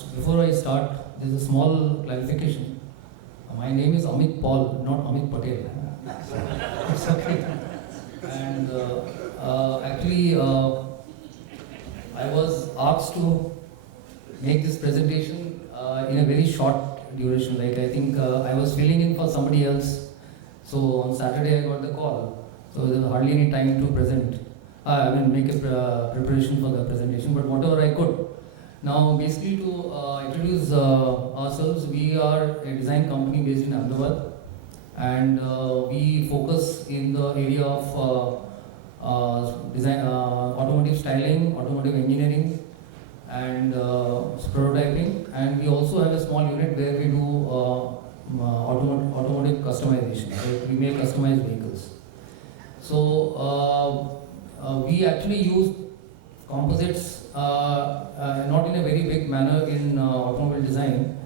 before I start, there's a small clarification. My name is Amit Paul, not Amit Patel. It's okay. And actually, I was asked to make this presentation in a very short duration. Like I think I was filling in for somebody else. So on Saturday I got the call. So there was hardly any time to present. Make a preparation for the presentation, but whatever I could. Now, basically to introduce ourselves, we are a design company based in Ahmedabad, and we focus in the area of design, automotive styling, automotive engineering, and prototyping, and we also have a small unit where we do automotive customization. Right? We make customized vehicles. So we actually use composites not in a very big manner in automobile design.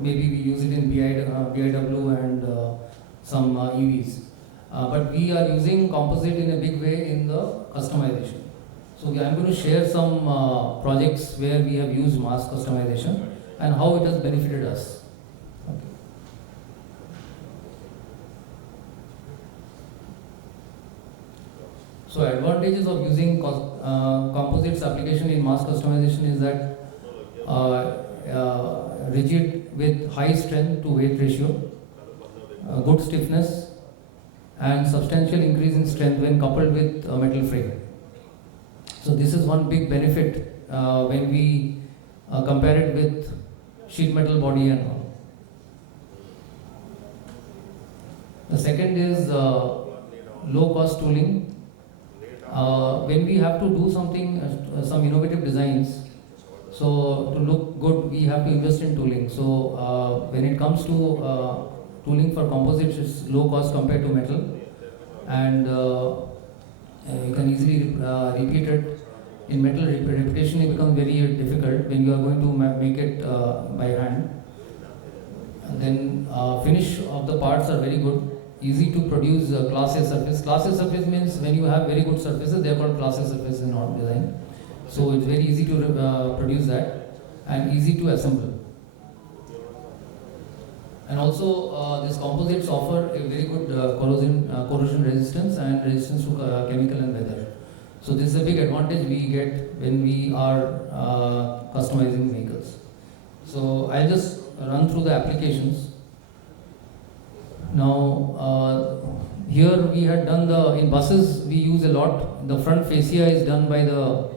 Maybe we use it in BIW and some EVs. But we are using composite in a big way in the customization. So I'm going to share some projects where we have used mass customization and how it has benefited us. So advantages of using composites application in mass customization is that rigid with high strength to weight ratio, good stiffness, and substantial increase in strength when coupled with a metal frame. So this is one big benefit when we compare it with sheet metal body and all. The second is low cost tooling. When we have to do something, some innovative designs, so to look good, we have to invest in tooling. So when it comes to tooling for composites, it's low cost compared to metal, and you can easily repeat it. In metal, repetition it becomes very difficult when you are going to make it by hand. And then finish of the parts are very good. Easy to produce class A surface. Class A surface means when you have very good surfaces, they are called class A surface in auto design. So it's very easy to produce that and easy to assemble. And also these composites offer a very good corrosion resistance and resistance to chemical and weather. So this is a big advantage we get when we are customizing vehicles. So I'll just run through the applications. Now, here we had done in buses we use a lot. The front fascia is done by the,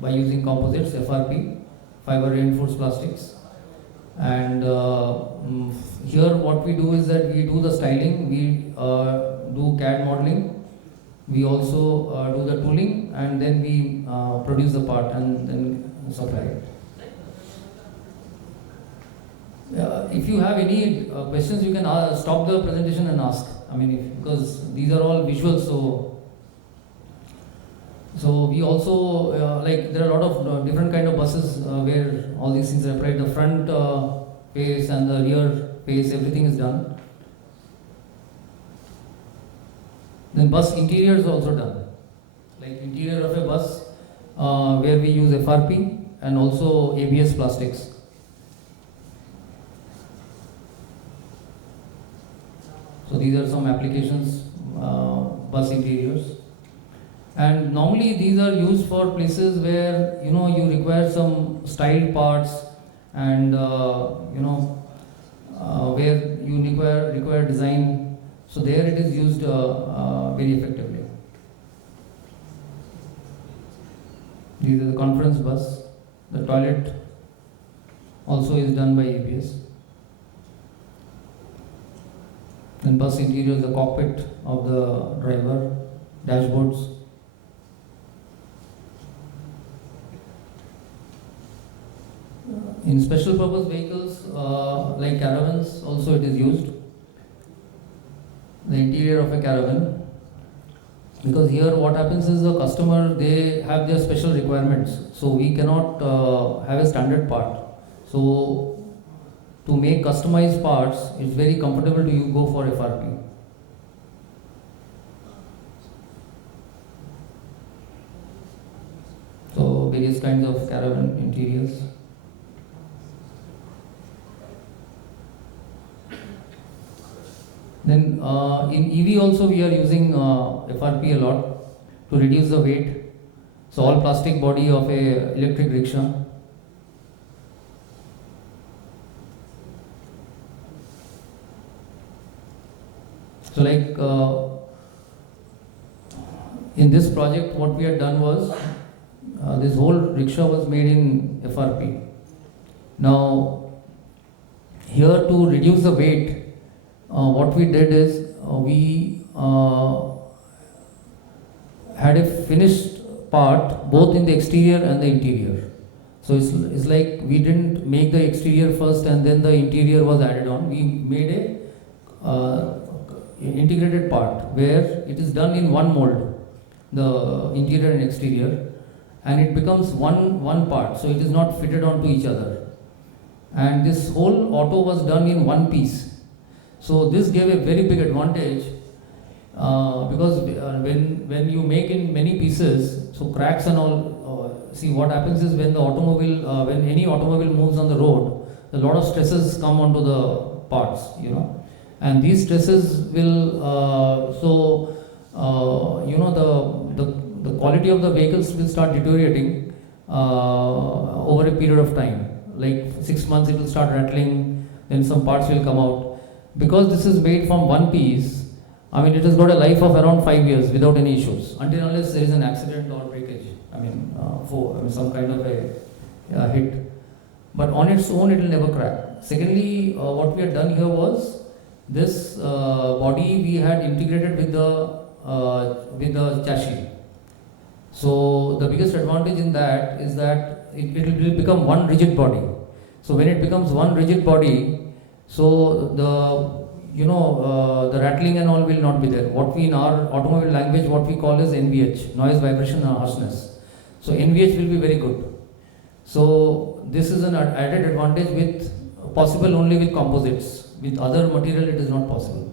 by using composites, FRP, fiber reinforced plastics. And here what we do is that we do the styling, we do CAD modeling, we also do the tooling, and then we produce the part and then supply it. If you have any questions, you can stop the presentation and ask. Because these are all visuals, so we also there are a lot of different kind of buses where all these things are applied. The front face and the rear face, everything is done. Then bus interior is also done. Like interior of a bus where we use FRP and also ABS plastics. So these are some applications, bus interiors. And normally these are used for places where you require some styled parts and where you require design. So there it is used very effectively. These are the conference bus. The toilet also is done by ABS. Then bus interior is the cockpit of the driver, dashboards. In special purpose vehicles like caravans also it is used. The interior of a caravan. Because here what happens is the customer, they have their special requirements. So we cannot have a standard part. So to make customized parts, it's very comfortable to go for FRP. So various kinds of caravan interiors. Then in EV also we are using FRP a lot to reduce the weight. So all plastic body of a electric rickshaw. So like in this project what we had done was this whole rickshaw was made in FRP. Now here to reduce the weight, what we did is we had a finished part both in the exterior and the interior. So it's like we didn't make the exterior first and then the interior was added on. We made a integrated part where it is done in one mold, the interior and exterior, and it becomes one part, so it is not fitted onto each other. And this whole auto was done in one piece. So this gave a very big advantage because when you make in many pieces, so cracks and all, see what happens is when the automobile, when any automobile moves on the road, a lot of stresses come onto the parts, you know. And these stresses will, you know, the quality of the vehicles will start deteriorating over a period of time. Like 6 months it will start rattling, then some parts will come out. Because this is made from one piece, I mean it has got a life of around 5 years without any issues, until unless there is an accident or breakage, I mean some kind of a hit. But on its own it will never crack. Secondly, what we had done here was, this body we had integrated with the chassis. So the biggest advantage in that is that it will become one rigid body. So when it becomes one rigid body, so the rattling and all will not be there. What we in our automobile language what we call is NVH, noise, vibration and harshness. So NVH will be very good. So this is an added advantage with possible only with composites. With other material it is not possible.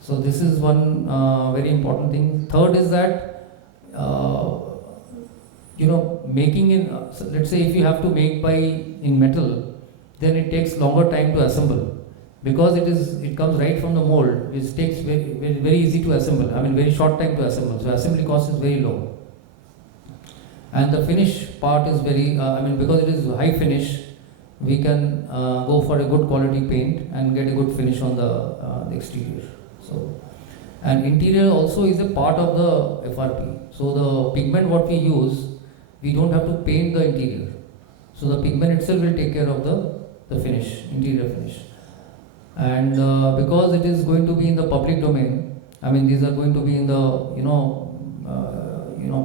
So this is one very important thing. Third is that you know, making in so let's say if you have to make in metal, then it takes longer time to assemble, because it comes right from the mold, which takes very easy to assemble. I mean very short time to assemble. So assembly cost is very low. And the finish part is very I mean because it is high finish, we can go for a good quality paint and get a good finish on the exterior. So, and interior also is a part of the FRP. So the pigment what we use, we don't have to paint the interior. So the pigment itself will take care of the finish, interior finish. And because it is going to be in the public domain, I mean these are going to be in the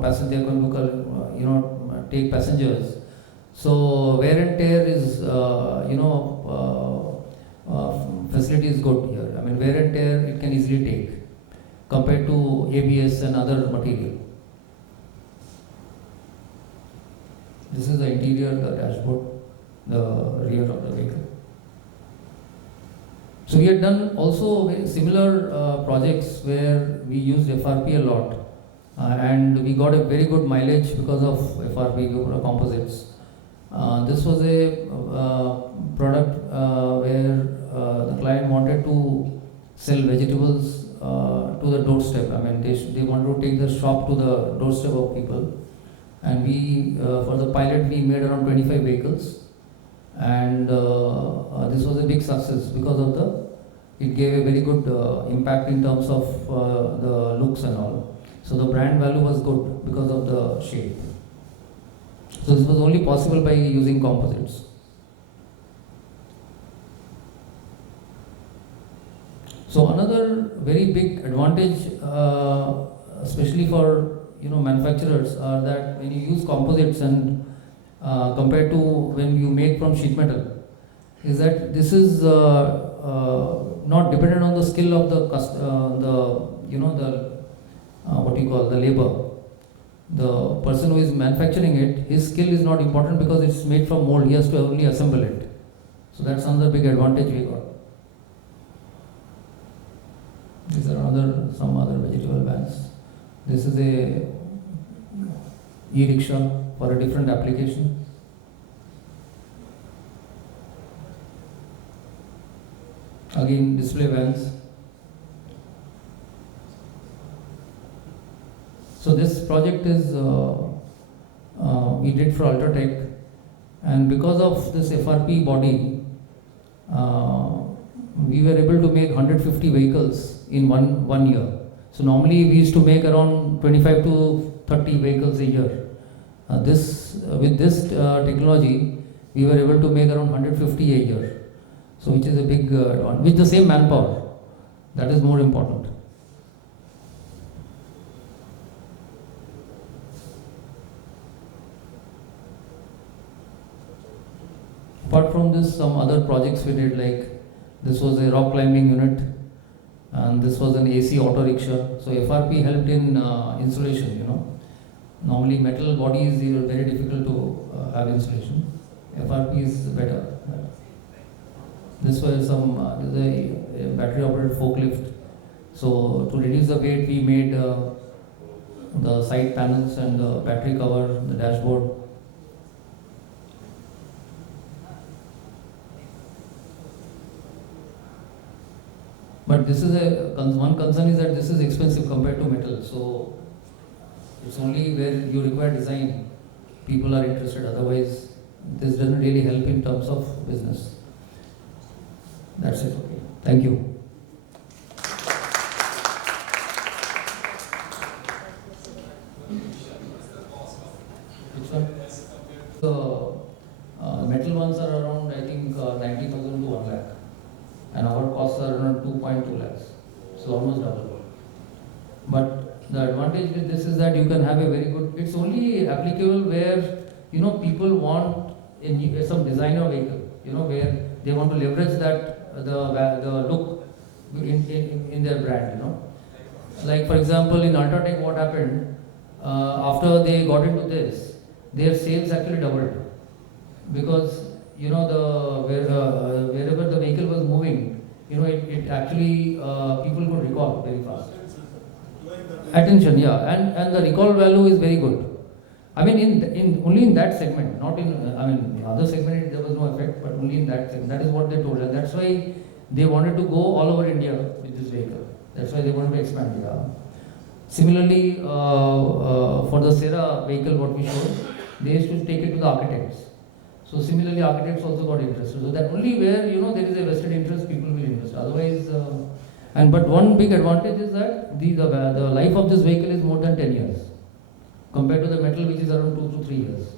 passenger, they are going to take passengers. So wear and tear is facility is good here. I mean wear and tear it can easily take compared to ABS and other material. This is the interior, the dashboard, the rear of the vehicle. So we had done also very similar projects where we used FRP a lot, and we got a very good mileage because of FRP composites. This was a product where the client wanted to sell vegetables to the doorstep. I mean they wanted to take the shop to the doorstep of people. And we, for the pilot, we made around 25 vehicles, and this was a big success because of it gave a very good impact in terms of the looks and all. So the brand value was good because of the shape. So this was only possible by using composites. So another very big advantage, especially for manufacturers, are that when you use composites and compared to when you make from sheet metal, is that this is not dependent on the skill of the labor. The person who is manufacturing it, his skill is not important because it's made from mold. He has to only assemble it. So that's another big advantage we got. These are some other vegetable vans. This is a e-rickshaw for a different application. Again, display vans. So this project is we did for Ultratech, and because of this FRP body, we were able to make 150 vehicles in one year. So normally we used to make around 25 to 30 vehicles a year. With this technology, we were able to make around 150 a year. So which is a big advantage. With the same manpower, that is more important. Apart from this, some other projects we did, like this was a rock climbing unit, and this was an AC auto rickshaw. So FRP helped in insulation. Normally metal bodies are very difficult to have insulation. FRP is better. This was this is a battery operated forklift. So to reduce the weight, we made the side panels and the battery cover, the dashboard. But this is one concern is that this is expensive compared to metal. So it's only where you require design, people are interested. Otherwise, this doesn't really help in terms of business. That's it. Okay. Thank you. Which one? The metal ones are around, I think, 90,000 to 1 lakh. And our costs are around 2.2 lakhs. So almost double. But the advantage with this is that you can have a very good, it's only applicable where, people want some designer vehicle, where they want to leverage that, the look in their brand, Like for example, in Ultratech, what happened, after they got into this, their sales actually doubled. Because, wherever the vehicle was moving, it actually, people could recall very fast. Attention, yeah, and the recall value is very good. I mean, in only in that segment, not in other segment there was no effect, but only in that segment. That is what they told, and that's why they wanted to go all over India with this vehicle. That's why they wanted to expand. Yeah. Similarly, for the Sera vehicle, what we showed, they used to take it to the architects. So similarly, architects also got interested. So that only where there is a vested interest, people will invest. Otherwise, but one big advantage is that the life of this vehicle is more than 10 years compared to the metal, which is around 2 to 3 years.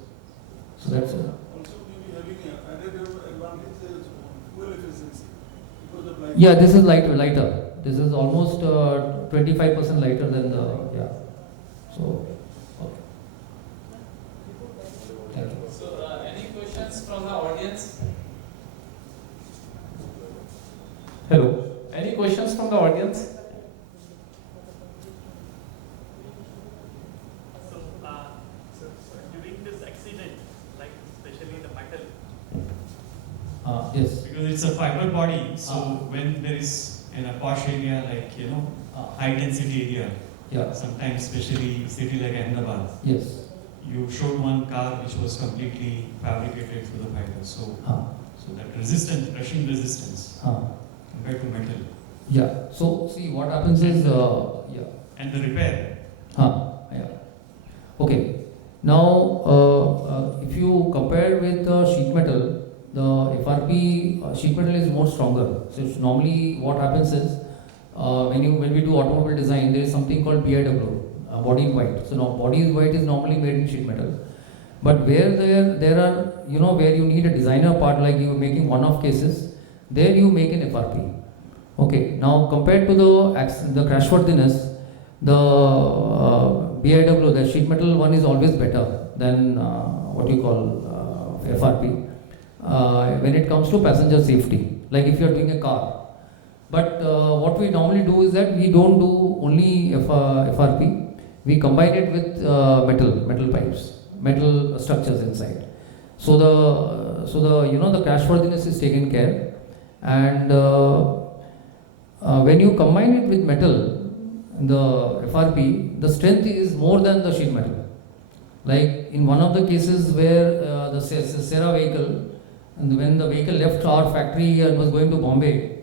So that's it. Also, we will be having added advantages on fuel efficiency. Yeah, this is lighter. This is almost 25% lighter than the So. Thank you. So, any questions from the audience? Hello. Any questions from the audience? So during this accident, like especially the metal. Yes. Because it's a fiber body, so when there is in a posh area like high density area, sometimes especially city like Ahmedabad. Yes. You showed one car which was completely fabricated through the fiber. So that resistance, crushing resistance compared to metal. Yeah. So see what happens is And the repair. Okay. Now if you compare with sheet metal, the FRP sheet metal is more stronger. So normally what happens is when we do automobile design, there is something called BIW. Body in white. So now body in white is normally made in sheet metal. But where there are, where you need a designer part, like you are making one-off cases, there you make an FRP. Okay. Now compared to the crash worthiness, the BIW, the sheet metal one is always better than what you call FRP. When it comes to passenger safety, like if you are doing a car. But what we normally do is that we don't do only FRP. We combine it with metal pipes, metal structures inside. So the crash worthiness is taken care, and when you combine it with metal, the FRP, the strength is more than the sheet metal. Like in one of the cases where the Sera vehicle, and when the vehicle left our factory and was going to Bombay,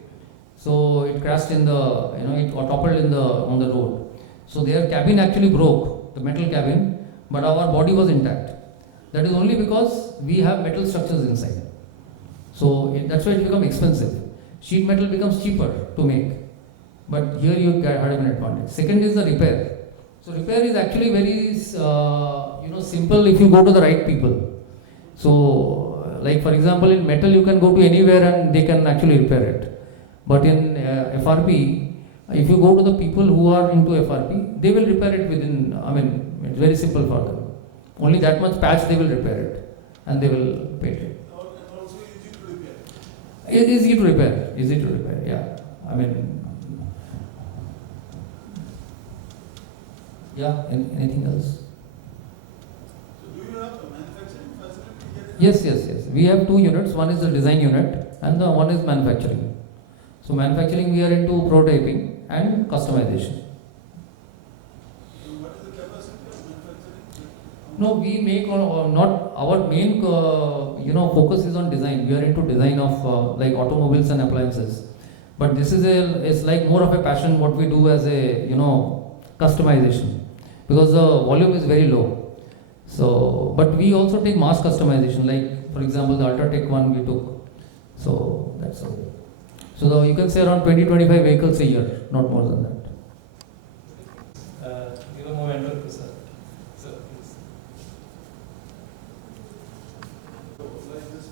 so it crashed in the, it got toppled on the road. So their cabin actually broke, the metal cabin, but our body was intact. That is only because we have metal structures inside. So that's why it becomes expensive. Sheet metal becomes cheaper to make, but here you had an advantage. Second is the repair. So repair is actually very simple if you go to the right people. So like for example in metal you can go to anywhere and they can actually repair it. But in FRP, if you go to the people who are into FRP, they will repair it within, it's very simple for them. Only that much patch they will repair it and they will paint it. And also easy to repair. Easy to repair, yeah. Yeah, anything else? So do you have a manufacturing facility here? Yes. We have 2 units. One is the design unit and the one is manufacturing. So manufacturing we are into prototyping and customization. And what is the capacity of manufacturing? No, we make not our main focus is on design. We are into design of like automobiles and appliances. But this is it's like more of a passion what we do as a customization, because the volume is very low. So but we also take mass customization, like for example the Ultratech one we took. So that's all. So you can say around 20-25 vehicles a year, not more than that. Give a moment to sir. Sir, please. So like this,